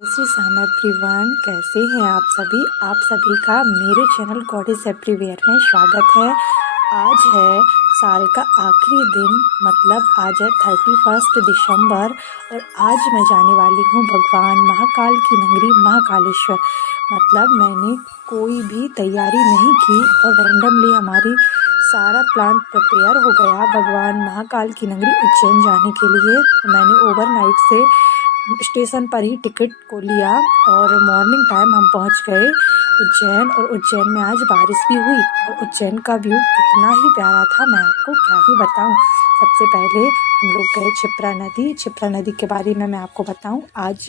श्री साम एवरीवन, कैसे हैं आप सभी का मेरे चैनल गॉडेस एवरीवेयर में स्वागत है। आज है साल का आखिरी दिन, मतलब आज है 31 दिसंबर और आज मैं जाने वाली हूँ भगवान महाकाल की नगरी महाकालेश्वर। मतलब मैंने कोई भी तैयारी नहीं की और रैंडमली हमारी सारा प्लान प्रिपेयर हो गया भगवान महाकाल की नगरी उज्जैन जाने के लिए। तो मैंने ओवरनाइट से स्टेशन पर ही टिकट को लिया और मॉर्निंग टाइम हम पहुंच गए उज्जैन। और उज्जैन में आज बारिश भी हुई और उज्जैन का व्यू कितना ही प्यारा था, मैं आपको क्या ही बताऊं। सबसे पहले हम लोग गए क्षिप्रा नदी के बारे में मैं आपको बताऊं। आज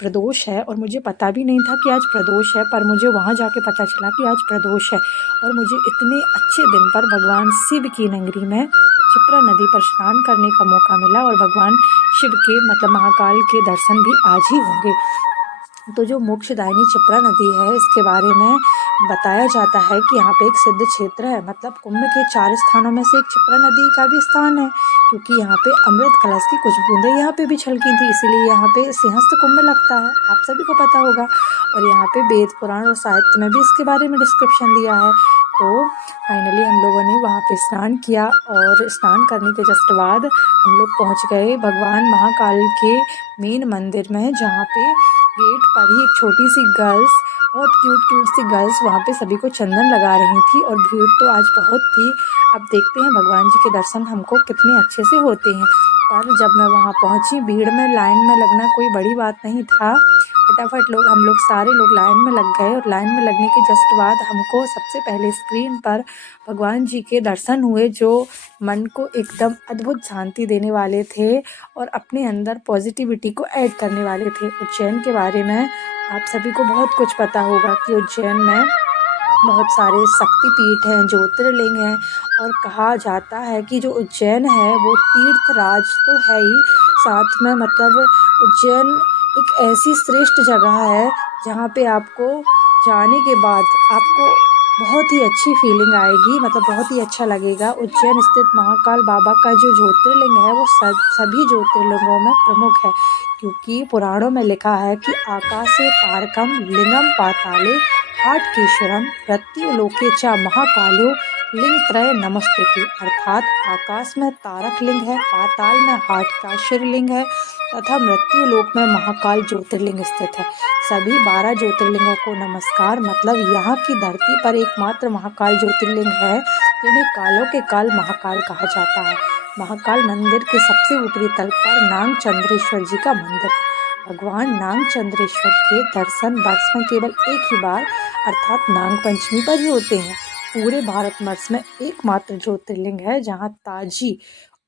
प्रदोष है और मुझे पता भी नहीं था कि आज प्रदोष है, पर मुझे वहाँ जाके पता चला कि आज प्रदोष है। और मुझे इतने अच्छे दिन पर भगवान शिव की नगरी में क्षिप्रा नदी पर स्नान करने का मौका मिला और भगवान शिव के मतलब महाकाल के दर्शन भी आज ही होंगे। तो जो मोक्षदायिनी क्षिप्रा नदी है, इसके बारे में बताया जाता है कि यहाँ पे एक सिद्ध क्षेत्र है। मतलब कुंभ के 4 स्थानों में से एक क्षिप्रा नदी का भी स्थान है, क्योंकि यहाँ पे अमृत कलश की कुछ बूंदें यहाँ पे भी छलकी थी, इसीलिए यहाँ पे सिंहस्थ कुंभ लगता है, आप सभी को पता होगा। और यहाँ पे वेद पुराण और साहित्य में भी इसके बारे में डिस्क्रिप्शन दिया है। तो फाइनली हम लोगों ने वहाँ पे स्नान किया और स्नान करने के जस्ट बाद हम लोग पहुँच गए भगवान महाकाल के मेन मंदिर में, जहाँ पे गेट पर ही एक छोटी सी गर्ल्स, बहुत क्यूट सी गर्ल्स वहाँ पे सभी को चंदन लगा रही थी। और भीड़ तो आज बहुत थी। अब देखते हैं भगवान जी के दर्शन हमको कितने अच्छे से होते हैं। पर जब मैं वहाँ पहुँची, भीड़ में लाइन में लगना कोई बड़ी बात नहीं था। फटाफट हम लोग सारे लोग लाइन में लग गए और लाइन में लगने के जस्ट बाद हमको सबसे पहले स्क्रीन पर भगवान जी के दर्शन हुए, जो मन को एकदम अद्भुत शांति देने वाले थे और अपने अंदर पॉजिटिविटी को ऐड करने वाले थे। उज्जैन के बारे में आप सभी को बहुत कुछ पता होगा कि उज्जैन में बहुत सारे शक्तिपीठ हैं, ज्योतिर्लिंग हैं। और कहा जाता है कि जो उज्जैन है वो तीर्थ राज तो है ही, साथ में मतलब उज्जैन एक ऐसी श्रेष्ठ जगह है जहाँ पे आपको जाने के बाद आपको बहुत ही अच्छी फीलिंग आएगी, मतलब बहुत ही अच्छा लगेगा। उज्जैन स्थित महाकाल बाबा का जो ज्योतिर्लिंग है वो सभी ज्योतिर्लिंगों में प्रमुख है, क्योंकि पुराणों में लिखा है कि आकाशे तारकम लिंगम पाताले हाटकेश्वरम मृत्युलोके च महाकालो लिंग त्रय नमस्ते। अर्थात आकाश में तारक लिंग है, पाताल में हाटकेश्वर लिंग है तथा मृत्युलोक में महाकाल ज्योतिर्लिंग स्थित है। सभी 12 ज्योतिर्लिंगों को नमस्कार। मतलब यहाँ की धरती पर एकमात्र महाकाल ज्योतिर्लिंग है जिन्हें कालों के काल महाकाल कहा जाता है। महाकाल मंदिर के सबसे ऊपरी तल पर नाग चंद्रेश्वर जी का मंदिर है। भगवान नाग चंद्रेश्वर के दर्शन वर्ष में केवल एक ही बार अर्थात नाग पंचमी पर ही होते हैं। पूरे भारतवर्ष में एकमात्र ज्योतिर्लिंग है जहाँ ताजी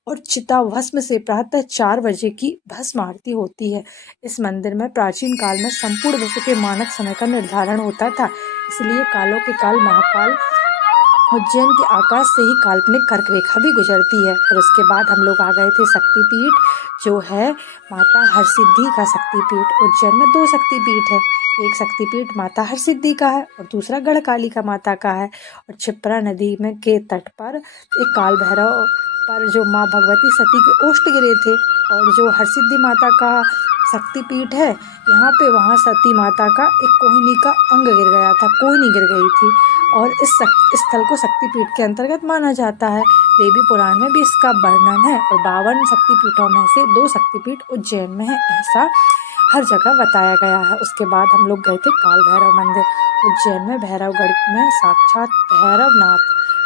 और चिता भस्म से प्रातः 4 बजे की भस्म आरती होती है। इस मंदिर में प्राचीन काल में संपूर्ण विश्व के मानक समय का निर्धारण होता था, इसलिए कालों के काल महाकाल उज्जैन के आकाश से ही काल्पनिक कर्क रेखा भी गुजरती है। और उसके बाद हम लोग आ गए थे शक्तिपीठ, जो है माता हरसिद्धि का शक्तिपीठ। उज्जैन में 2 शक्तिपीठ है, एक शक्तिपीठ माता हरसिद्धि का है और दूसरा गढ़कालिका माता का है। और क्षिप्रा नदी में के तट पर एक काल भैरव पर जो माँ भगवती सती के ओष्ठ गिरे थे। और जो हरसिद्धि माता का शक्तिपीठ है यहाँ पे, वहाँ सती माता का एक कोहिनी का अंग गिर गया था, कोहिनी गिर गई थी और इस स्थल को शक्तिपीठ के अंतर्गत माना जाता है। देवी पुराण में भी इसका वर्णन है और 52 शक्तिपीठों में से 2 शक्तिपीठ उज्जैन में है, ऐसा हर जगह बताया गया है। उसके बाद हम लोग गए थे काल भैरव मंदिर। उज्जैन में भैरवगढ़ में साक्षात भैरवनाथ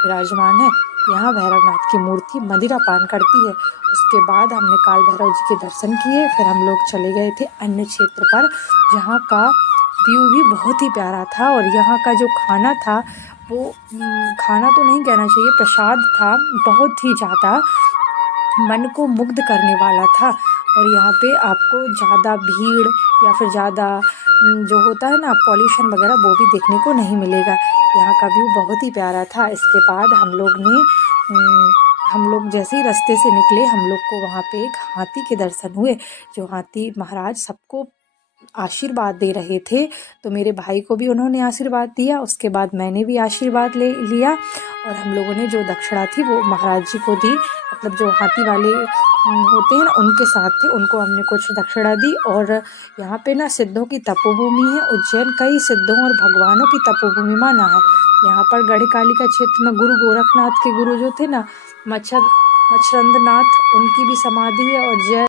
विराजमान है। यहाँ भैरवनाथ की मूर्ति मदिरा पान करती है। उसके बाद हमने काल भैरव जी के दर्शन किए, फिर हम लोग चले गए थे अन्य क्षेत्र पर, जहाँ का व्यू भी बहुत ही प्यारा था। और यहाँ का जो खाना था वो खाना तो नहीं कहना चाहिए, प्रसाद था, बहुत ही ज़्यादा मन को मुग्ध करने वाला था। और यहाँ पे आपको ज़्यादा भीड़ या फिर ज़्यादा जो होता है ना पॉल्यूशन वगैरह, वो भी देखने को नहीं मिलेगा। यहाँ का व्यू बहुत ही प्यारा था। इसके बाद हम लोग जैसे ही रास्ते से निकले, हम लोग को वहाँ पे एक हाथी के दर्शन हुए, जो हाथी महाराज सबको आशीर्वाद दे रहे थे। तो मेरे भाई को भी उन्होंने आशीर्वाद दिया, उसके बाद मैंने भी आशीर्वाद ले लिया और हम लोगों ने जो दक्षिणा थी वो महाराज जी को दी। मतलब जो हाथी वाले होते हैं ना, उनके साथ थे, उनको हमने कुछ दक्षिणा दी। और यहाँ पे ना सिद्धों की तपोभूमि है। उज्जैन कई सिद्धों और भगवानों की तपोभूमि माना है। यहाँ पर गढ़कालिका क्षेत्र में गुरु गोरखनाथ के गुरु जो थे ना, मच्छरंद्रनाथ, उनकी भी समाधि है। और जय